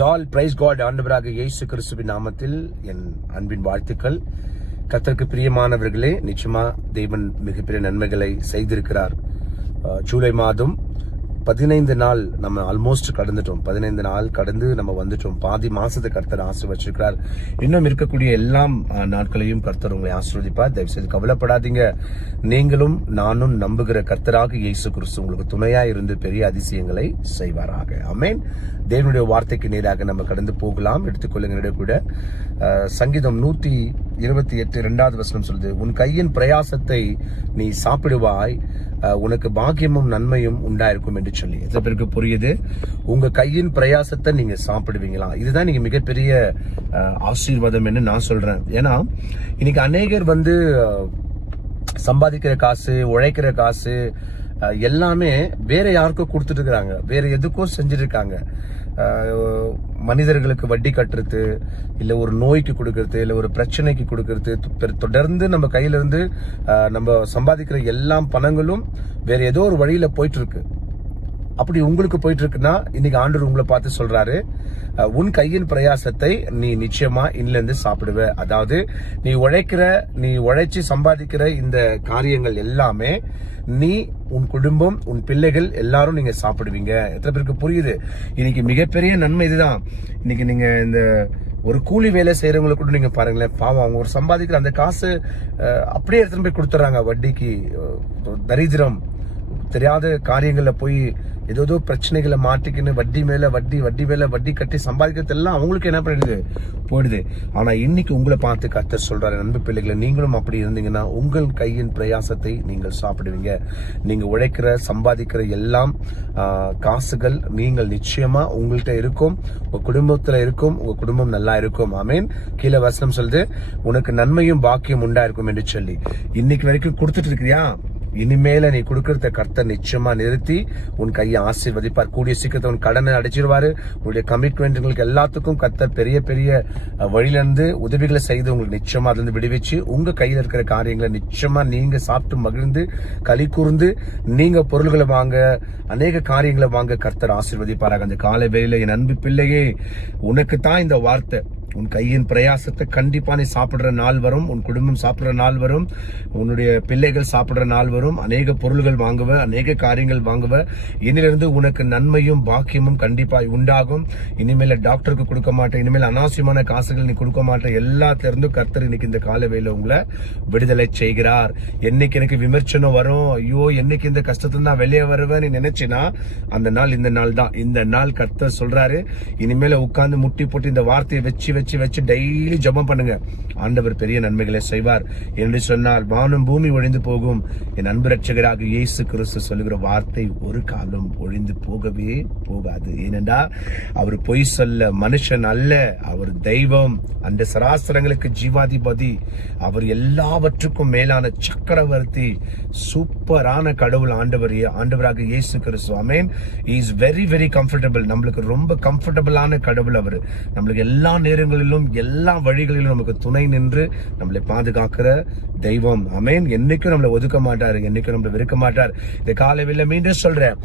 All price God ஆண்டவராக இயேசு கிறிஸ்துவின் நாமத்தில் என் அன்பின் வாழ்த்துக்கள். கத்தருக்கு பிரியமானவர்களே நிச்சயமா தேவன் மிகப்பெரிய நன்மைகளை செய்திருக்கிறார். ஜூலை மாதம் பதினைந்து நாள் நம்ம ஆல்மோஸ்ட் கடந்துட்டோம். பதினைந்து நாள் கடந்து நம்ம வந்துட்டோம். பாதி மாசத்தை கர்த்தர் ஆசிர்வச்சிருக்கிறார். இன்னும் இருக்கக்கூடிய எல்லாம் நாட்களையும் கர்த்தர் உங்களை ஆசிர்வதிப்பார். தயவுசெய்து கவலைப்படாதீங்க. நீங்களும் நானும் நம்புகிற கர்த்தராக இயேசு கிறிஸ்து உங்களுக்கு துணையா இருந்து பெரிய அதிசயங்களை செய்வாராக. அமேன் தேவனுடைய வார்த்தைக்கு நேராக நம்ம கடந்து போகலாம். எடுத்துக்கொள்ளுங்க கூட. சங்கீதம் நூத்தி இருபத்தி எட்டு இரண்டாவது வசனம் சொல்லுது உன் கையின் பிரயாசத்தை நீ சாப்பிடுவாய் உனக்கு பாக்கியமும் நன்மையும் உண்டாயிருக்கும் என்று சொல்லி எத்தனை பேருக்கு புரியுது? உங்க கையின் பிரயாசத்தை நீங்க சாப்பிடுவீங்களா? இதுதான் நீங்க மிகப்பெரிய ஆசீர்வாதம் என்று நான் சொல்றேன். ஏன்னா இன்னைக்கு அநேகர் வந்து சம்பாதிக்கிற காசு உழைக்கிற காசு எல்லாமே வேற யாருக்கும் கொடுத்துட்டு இருக்கிறாங்க. வேற எதுக்கோ செஞ்சுட்டு இருக்காங்க. மனிதர்களுக்கு வட்டி கட்டுறது இல்லை ஒரு நோய்க்கு கொடுக்கறது இல்லை ஒரு பிரச்சனைக்கு கொடுக்கறது தொடர்ந்து நம்ம கையிலிருந்து நம்ம சம்பாதிக்கிற எல்லா பணங்களும் வேற ஏதோ ஒரு வழியில போயிட்டு இருக்கு. அப்படி உங்களுக்கு போயிட்டு இருக்குன்னா இன்னைக்கு ஆண்டவர் உங்களை பார்த்து சொல்றாரு உன் கையின் பிரயாசத்தை நீ நிச்சயமா இன்னில இருந்து சாப்பிடுவ. அதாவது நீ உழைக்கிற நீ உழைச்சி சம்பாதிக்கிற இந்த காரியங்கள் எல்லாமே நீ உன் குடும்பம் உன் பிள்ளைகள் எல்லாரும் நீங்க சாப்பிடுவீங்க. எத்தனை பேருக்கு புரியுது? இன்னைக்கு மிகப்பெரிய நன்மை இதுதான். இன்னைக்கு நீங்க இந்த ஒரு கூலி வேலை செய்யறவங்களுக்கு கூட நீங்க பாருங்களேன் பாவம் அவங்க ஒரு சம்பாதிக்கிற அந்த காசு அப்படியே எடுத்துட்டு போய் கொடுத்துறாங்க வட்டிக்கு தரித்திரம். தெரியாத காரியங்களில் போய் ஏதோ பிரச்சனைகளை மாட்டிக்கின்னு வட்டி மேலே வட்டி வட்டி மேலே வட்டி கட்டி சம்பாதிக்கிறதெல்லாம் அவங்களுக்கு என்ன பண்ணிடுது? போயிடுது. ஆனால் இன்னைக்கு உங்களை பார்த்து கர்த்தர் சொல்கிறாரு நண்பு பிள்ளைகளை நீங்களும் அப்படி இருந்தீங்கன்னா உங்கள் கையின் பிரயாசத்தை நீங்கள் சாப்பிடுவீங்க. நீங்கள் உழைக்கிற சம்பாதிக்கிற எல்லாம் காசுகள் நீங்கள் நிச்சயமாக உங்கள்கிட்ட இருக்கும். உங்கள் குடும்பத்தில் இருக்கும். உங்கள் குடும்பம் நல்லா இருக்கும். ஆமீன். கீழே வசனம் சொல்லுது உனக்கு நன்மையும் பாக்கியம் உண்டாயிருக்கும் என்று சொல்லி. இன்னைக்கு வரைக்கும் கொடுத்துட்டு இருக்கிறியா? இனிமேல நீ கொடுக்கறத கர்த்தர் நிச்சயமா நிறுத்தி உன் கையை ஆசீர்வதிப்பார். கூடிய சீக்கிரத்தை உன் கடனை அடைச்சிருவாரு. உன்னுடைய கமிட்மெண்ட்களுக்கு எல்லாத்துக்கும் கர்த்தர் பெரிய பெரிய வழியிலிருந்து உதவிகளை செய்து உங்களுக்கு நிச்சயமா அதுல இருந்து விடுவிச்சு உங்க கையில இருக்கிற காரியங்களை நிச்சயமா நீங்க சாப்பிட்டு மகிழ்ந்து களி கூர்ந்து நீங்க பொருள்களை வாங்க அநேக காரியங்களை வாங்க கர்த்தர் ஆசீர்வதிப்பாராக. அந்த காலை வேளையில என் அன்பு பிள்ளையே உனக்கு தான் இந்த வார்த்தை. உன் கையின் பிரயாசத்தை கண்டிப்பாக நீ சாப்பிட்ற நாள் வரும். உன் குடும்பம் சாப்பிட்ற நாள் வரும். உன்னுடைய பிள்ளைகள் சாப்பிட்ற நாள் வரும். அநேக பொருள்கள் வாங்குவ அநேக காரியங்கள் வாங்குவ. இதிலிருந்து உனக்கு நன்மையும் பாக்கியமும் கண்டிப்பாக உண்டாகும். இனிமேல் டாக்டருக்கு கொடுக்க மாட்டேன். இனிமேல் அனாவசியமான காசுகள் நீ கொடுக்க மாட்டேன். எல்லாத்திலிருந்தும் கர்த்தர் இன்னைக்கு இந்த காலவேல உங்களை விடுதலை செய்கிறார். என்னைக்கு எனக்கு விமர்சனம் வரும்? ஐயோ என்னைக்கு இந்த கஷ்டத்துல நான் வெளியே வருவேன் நினைச்சினா அந்த நாள் இந்த நாள் தான். இந்த நாள் கர்த்தர் சொல்றாரு. இனிமேல உட்காந்து முட்டி போட்டு இந்த வார்த்தையை வச்சு வச்சு வச்சு டெய்லி ஜபம் பண்ணுங்க. ஆண்டவர் பெரிய நன்மைகளை செய்வார். என்று சொன்னால் வானம் பூமி ஒழிந்து போகும். என் அன்பு ரட்சகராக இயேசு கிறிஸ்து சொல்லுகிற வார்த்தை ஒரு காலம் ஒழிந்து போகவே போகாது. ஏனென்றா அவர் பொய் சொல்ல மனுஷன் அல்ல. அவர் தெய்வம். அந்த சராசரங்களுக்கு ஜீவாதிபதி. அவர் எல்லாவற்றுக்கும் மேலான சக்கரவர்த்தி. சூப்பரான கடவுள் ஆண்டவர் ஆண்டவராக இயேசு கிறிஸ்து. Amen is very very comfortable நம்மளுக்கு ரொம்ப கம்ஃபர்டபுளான கடவுள் அவர். நம்மளுக்கு எல்லா நேரங்களிலும் எல்லா வழிகளிலும் நமக்கு துணை நின்று நம்மளை பாதுகாக்கிற தெய்வம். அமேன் என்னைக்கும் நம்மளை ஒதுக்க மாட்டார். என்னைக்கும் நம்மளை வெறுக்க மாட்டார். இந்த காலையில் மீண்டும் சொல்றேன்.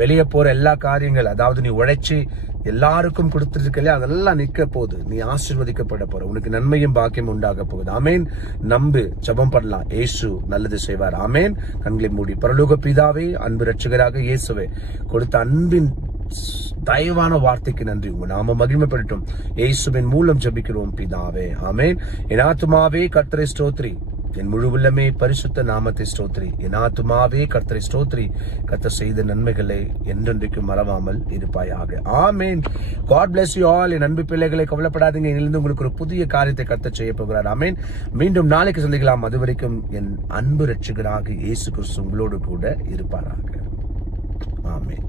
வெளியே போற எல்லா காரியங்கள் அதாவது நீ உழைச்சி எல்லாருக்கும் கொடுத்துருக்கலையே அதெல்லாம் நிக்க போகுது. நீ ஆசிர்வதிக்கப்பட போற. உனக்கு நன்மையும் பாக்கியம் உண்டாக போகுது. அமேன் நம்பு ஜபம் பண்ணலாம். ஏசு நல்லது செய்வார். அமேன் கண்களை மூடி. பரலோக பிதாவே அன்பு ரட்சகராக இயேசுவே கொடுத்த அன்பின் தயவான வார்த்தைக்கு நன்றி. உங்க நாம மகிமைப்படட்டும். இயேசுவின் மூலம் ஜபிக்கிறோம் பிதாவே. ஆமேன். என் ஆத்துமாவே கர்த்தரை ஸ்தோத்ரி. என் முழு உள்ளமே பரிசுத்த நாமத்தை ஸ்தோத்ரி. என் ஆத்துமாவே கர்த்தரை ஸ்தோத்ரி. கர்த்தர் செய்த நன்மைகளை என்றென்றைக்கும் மறவாமல் இருப்பாயாக. ஆமேன். காட் பிளஸ் யூ ஆல் என் அன்பு பிள்ளைகளை கவலைப்படாதீங்க. இதிலிருந்து உங்களுக்கு ஒரு புதிய காரியத்தை கர்த்தர் செய்ய போகிறார். ஆமேன். மீண்டும் நாளைக்கு சந்திக்கலாம். அது வரைக்கும் என் அன்பு ரட்சகராக இயேசு கிறிஸ்து உங்களோடு கூட இருப்பாராக. ஆமேன்.